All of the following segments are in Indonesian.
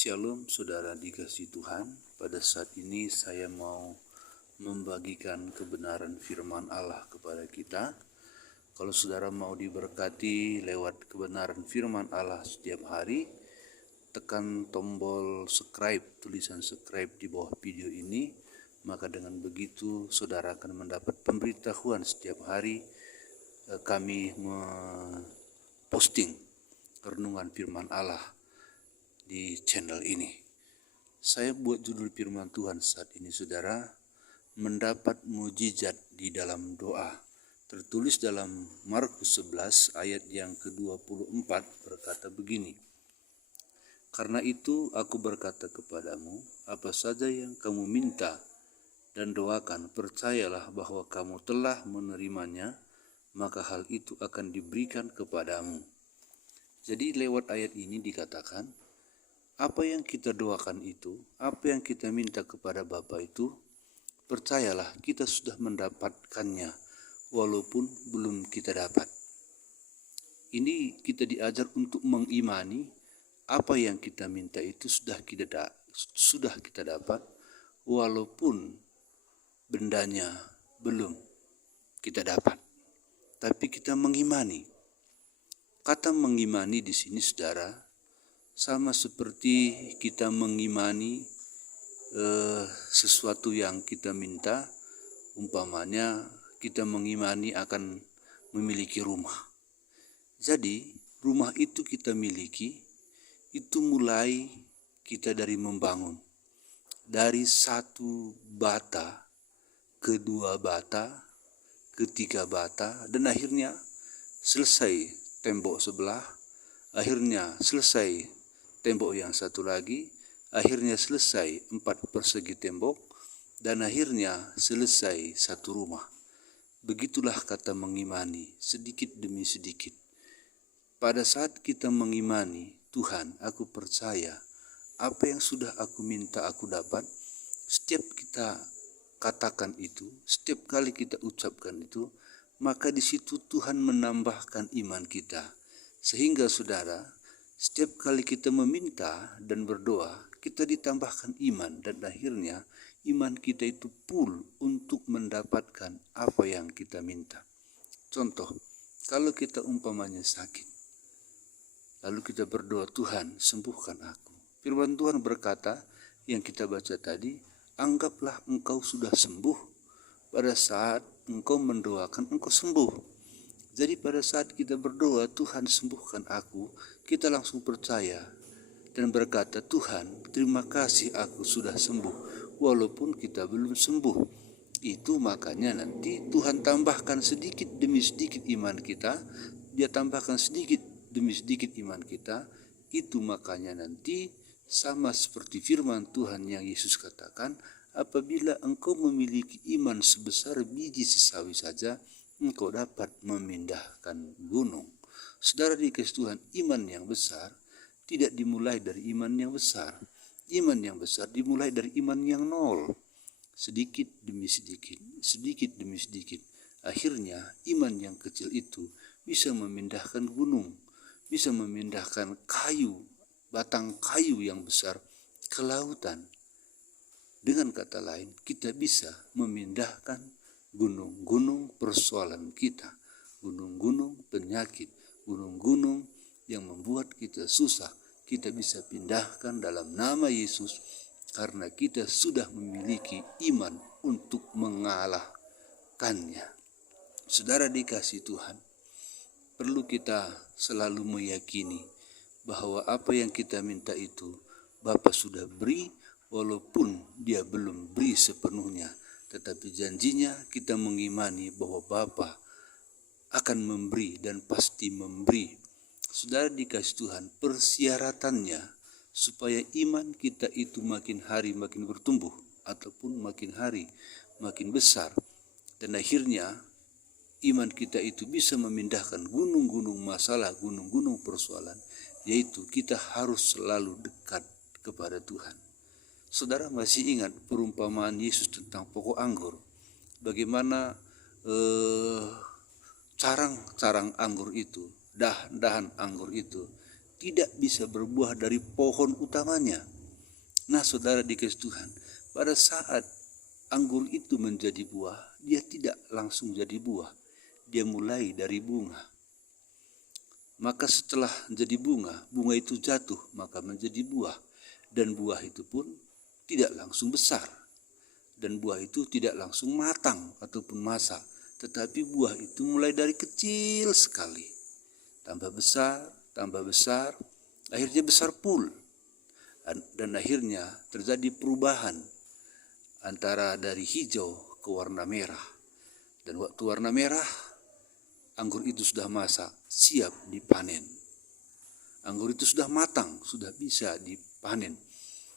Shalom saudara dikasihi Tuhan. Pada saat ini saya mau membagikan kebenaran firman Allah kepada kita. Kalau saudara mau diberkati lewat kebenaran firman Allah setiap hari, tekan tombol subscribe, tulisan subscribe di bawah video ini. Maka dengan begitu saudara akan mendapat pemberitahuan setiap hari kami memposting renungan firman Allah di channel ini. Saya buat judul firman Tuhan saat ini saudara, mendapat mujizat di dalam doa. Tertulis dalam Markus 11 ayat yang ke-24 berkata begini. Karena itu aku berkata kepadamu, apa saja yang kamu minta dan doakan, percayalah bahwa kamu telah menerimanya, maka hal itu akan diberikan kepadamu. Jadi lewat ayat ini dikatakan, apa yang kita doakan itu, apa yang kita minta kepada Bapa itu, percayalah kita sudah mendapatkannya walaupun belum kita dapat. Ini kita diajar untuk mengimani apa yang kita minta itu sudah kita dapat walaupun bendanya belum kita dapat. Tapi kita mengimani. Kata mengimani di sini saudara sama seperti kita mengimani sesuatu yang kita minta, umpamanya kita mengimani akan memiliki rumah. Jadi rumah itu kita miliki, itu mulai kita dari membangun. Dari satu bata, kedua bata, ketiga bata, dan akhirnya selesai tembok sebelah, akhirnya selesai tembok yang satu lagi, akhirnya selesai 4 persegi tembok, dan akhirnya selesai satu rumah. Begitulah kata mengimani, sedikit demi sedikit. Pada saat kita mengimani, Tuhan, aku percaya apa yang sudah aku minta aku dapat. Setiap kita katakan itu, setiap kali kita ucapkan itu, maka di situ Tuhan menambahkan iman kita. Sehingga saudara, setiap kali kita meminta dan berdoa, kita ditambahkan iman, dan akhirnya iman kita itu full untuk mendapatkan apa yang kita minta. Contoh, kalau kita umpamanya sakit, lalu kita berdoa, Tuhan sembuhkan aku. Firman Tuhan berkata, yang kita baca tadi, anggaplah engkau sudah sembuh pada saat engkau mendoakan engkau sembuh. Jadi pada saat kita berdoa, Tuhan sembuhkan aku, kita langsung percaya dan berkata, Tuhan terima kasih aku sudah sembuh, walaupun kita belum sembuh. Itu makanya nanti Tuhan tambahkan sedikit demi sedikit iman kita, dia tambahkan sedikit demi sedikit iman kita. Itu makanya nanti sama seperti firman Tuhan yang Yesus katakan, apabila engkau memiliki iman sebesar biji sesawi saja, engkau dapat memindahkan gunung. Saudara dikasihi Tuhan, iman yang besar tidak dimulai dari iman yang besar. Iman yang besar dimulai dari iman yang nol. Sedikit demi sedikit, sedikit demi sedikit. Akhirnya iman yang kecil itu bisa memindahkan gunung, bisa memindahkan kayu, batang kayu yang besar ke lautan. Dengan kata lain, kita bisa memindahkan gunung-gunung persoalan kita, gunung-gunung penyakit, gunung-gunung yang membuat kita susah, kita bisa pindahkan dalam nama Yesus karena kita sudah memiliki iman untuk mengalahkannya. Saudara dikasihi Tuhan, perlu kita selalu meyakini bahwa apa yang kita minta itu Bapa sudah beri, walaupun dia belum beri sepenuhnya. Tetapi janjinya kita mengimani bahwa Bapa akan memberi dan pasti memberi. Saudara dikasihi Tuhan, persyaratannya supaya iman kita itu makin hari makin bertumbuh ataupun makin hari makin besar. Dan akhirnya iman kita itu bisa memindahkan gunung-gunung masalah, gunung-gunung persoalan. Yaitu kita harus selalu dekat kepada Tuhan. Saudara masih ingat perumpamaan Yesus tentang pokok anggur? Bagaimana carang-carang anggur itu, dahan anggur itu tidak bisa berbuah dari pohon utamanya. Nah, saudara dikasih Tuhan, pada saat anggur itu menjadi buah, dia tidak langsung jadi buah. Dia mulai dari bunga. Maka setelah jadi bunga, bunga itu jatuh, maka menjadi buah. Dan buah itu pun tidak langsung besar. Dan buah itu tidak langsung matang ataupun masak. Tetapi buah itu mulai dari kecil sekali. Tambah besar, akhirnya besar pul. Dan akhirnya terjadi perubahan antara dari hijau ke warna merah. Dan waktu warna merah, anggur itu sudah masak, siap dipanen. Anggur itu sudah matang, sudah bisa dipanen.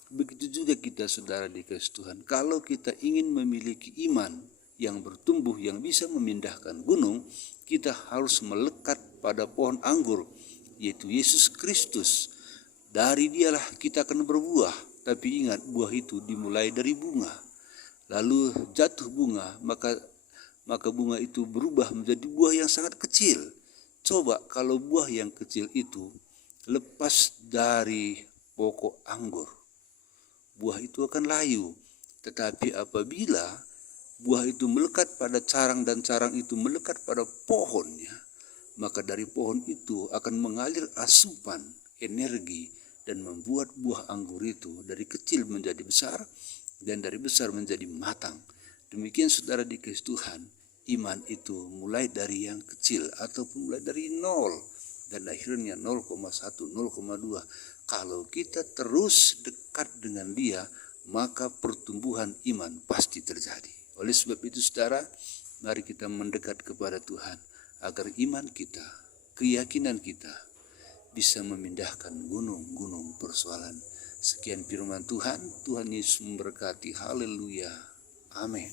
Begitu juga kita, saudara dikasih Tuhan, kalau kita ingin memiliki iman yang bertumbuh, yang bisa memindahkan gunung, kita harus melekat pada pohon anggur, yaitu Yesus Kristus. Dari dialah kita akan berbuah, tapi ingat, buah itu dimulai dari bunga. Lalu jatuh bunga, maka bunga itu berubah menjadi buah yang sangat kecil. Coba kalau buah yang kecil itu lepas dari pokok anggur, buah itu akan layu. Tetapi apabila buah itu melekat pada carang dan carang itu melekat pada pohonnya, maka dari pohon itu akan mengalir asupan energi dan membuat buah anggur itu dari kecil menjadi besar dan dari besar menjadi matang. Demikian, saudara dikasih Tuhan, iman itu mulai dari yang kecil ataupun mulai dari 0 dan akhirnya 0,1, 0,2. Kalau kita terus dekat dengan Dia, maka pertumbuhan iman pasti terjadi. Oleh sebab itu, saudara, mari kita mendekat kepada Tuhan agar iman kita, keyakinan kita bisa memindahkan gunung-gunung persoalan. Sekian firman Tuhan. Tuhan Yesus memberkati. Haleluya. Amin.